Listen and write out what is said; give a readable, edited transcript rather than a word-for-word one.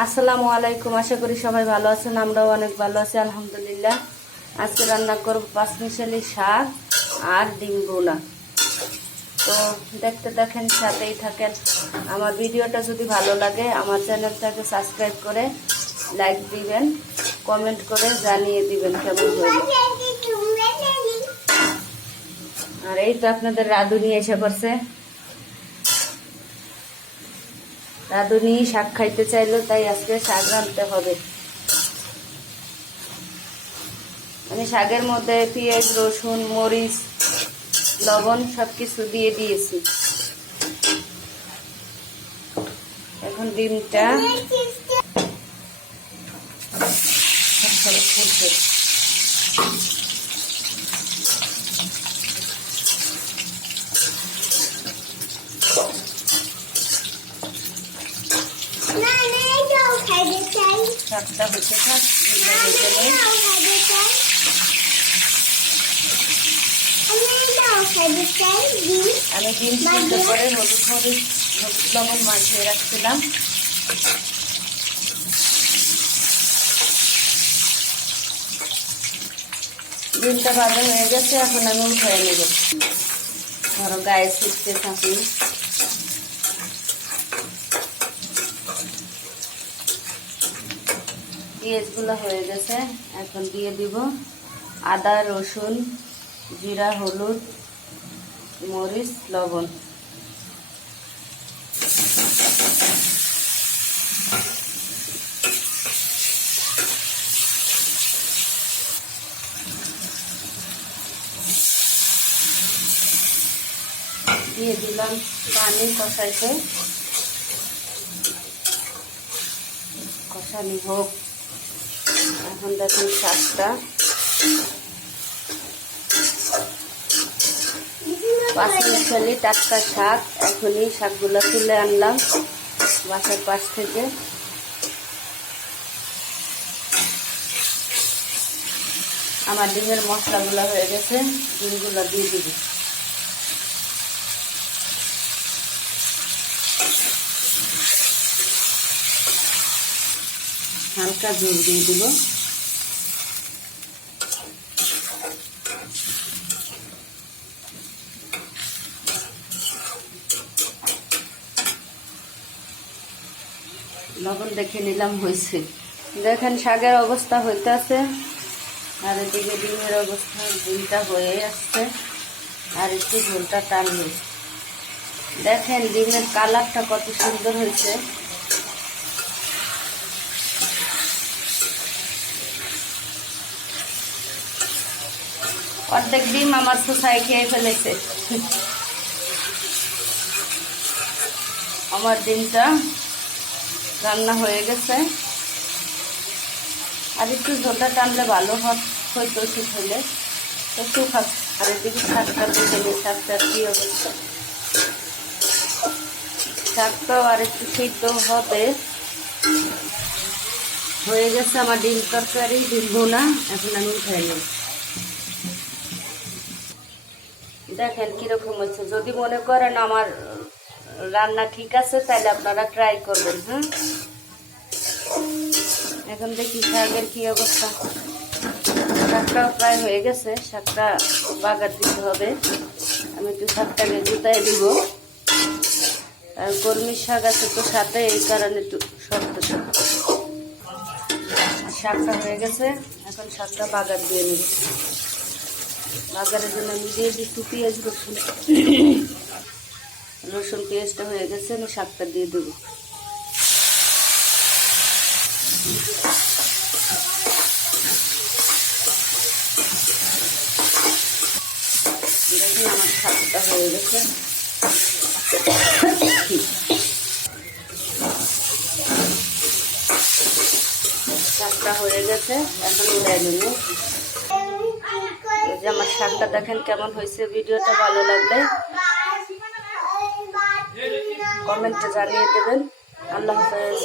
আসসালামু আলাইকুম। আশা করি সবাই ভালো আছেন, আমরাও অনেক ভালো আছি আলহামদুলিল্লাহ। আজকে রান্না করব পাঁচমিশালি শাক আর ডিম ভুনা। তো দেখতে দেখেন, সাথেই থাকেন। আমার ভিডিওটা যদি ভালো লাগে আমার চ্যানেলটাকে সাবস্ক্রাইব করে লাইক দিবেন, কমেন্ট করে জানিয়ে দিবেন কেমন হয়েছে। আর এই তো আপনাদের রাধুনি এসে পড়ছে। রাধুনি শাক খাইতে চাইলো, তাই আজকে শাক রাঁধতে হবে। আমি শাকের মধ্যে পেঁয়াজ, রসুন, মরিচ, লবণ সবকিছু দিয়ে দিয়েছি। এখন ডিমটা ফুটবে। শাকটা হচ্ছে আমি ডিম সিদ্ধ করে হলুদ লবণ মাখিয়ে রাখছিলাম। ডিমটা ভাজা হয়ে গেছে, এখন আমি উঠাই নেব। ধরো গায়ে ছিটতে থাকি। পেঁয়াজগুলো হয়ে গেছে, এখন দিয়ে দিব আদা, রসুন, জিরা, হলুদ, মরিচ, লবণ। দিয়ে দিলাম পানি, কষানি হোক। এখন দেখুন শাকটা পাঁচমিশালি টাটকা শাক। এখনই শাকগুলো তুলে আনলাম বাসার পাশ থেকে। আমার ডিমের মশলাগুলো হয়ে গেছে, ডিমগুলো দিয়ে দিব। হালকা ঝোল দিয়ে দিব। লবণ দেখে নিলাম হয়েছে। দেখেন শাকের অবস্থা হইতে আছে, আর এদিকে ডিমের অবস্থা, ডিমটা হয়ে আসছে আর একটু ঝোলটা টানবে। দেখেন ডিমের কালারটা কত সুন্দর হয়েছে। অর্ধেক ডিম আমার শোষায় খেয়ে ফেলেছে। আমার ডিমটা রান্না হয়ে গেছে, আর একটু ঝোলটা টানলে ভালো হয়তো শুক হলে তো শুকাক। আর এদিকে শাকটা দিয়ে দিলে শাকটার কি অবস্থা। শাকটাও আর একটু সিদ্ধ হবে। হয়ে গেছে আমার ডিম তরকারি, ডিম ভুনা। এখন আমি উঠাই নেব। দেখেন কিরকম হচ্ছে। যদি মনে করেন আমার রান্না ঠিক আছে তাহলে আপনারা ট্রাই করবেন। হ্যাঁ, এখন দেখি শাকের কি অবস্থা। শাকটাও প্রায় হয়ে গেছে, শাকটা বাগার দিতে হবে। আমি একটু শাকটাকে গুতায় দিব। আর কলমির শাক আছে তো সাথে, এই কারণে একটু শক্ত শক্ত। শাকটা হয়ে গেছে, এখন শাকটা বাগার দিয়ে নেব। বাগারের জন্য আমি দিয়ে দিই একটু পেঁয়াজ, রসুন পেঁয়াজটা হয়ে গেছে, আমি শাকটা দিয়ে দেব। দেখুন আমার শাকটা হয়ে গেছে। শাকটা হয়ে গেছে, এখন উড়াই নেব। এই যে আমার শাকটা দেখেন কেমন হয়েছে। ভিডিওটা ভালো লাগলে কমেন্টে জানিয়ে দেবেন। আল্লাহ হাফেজ।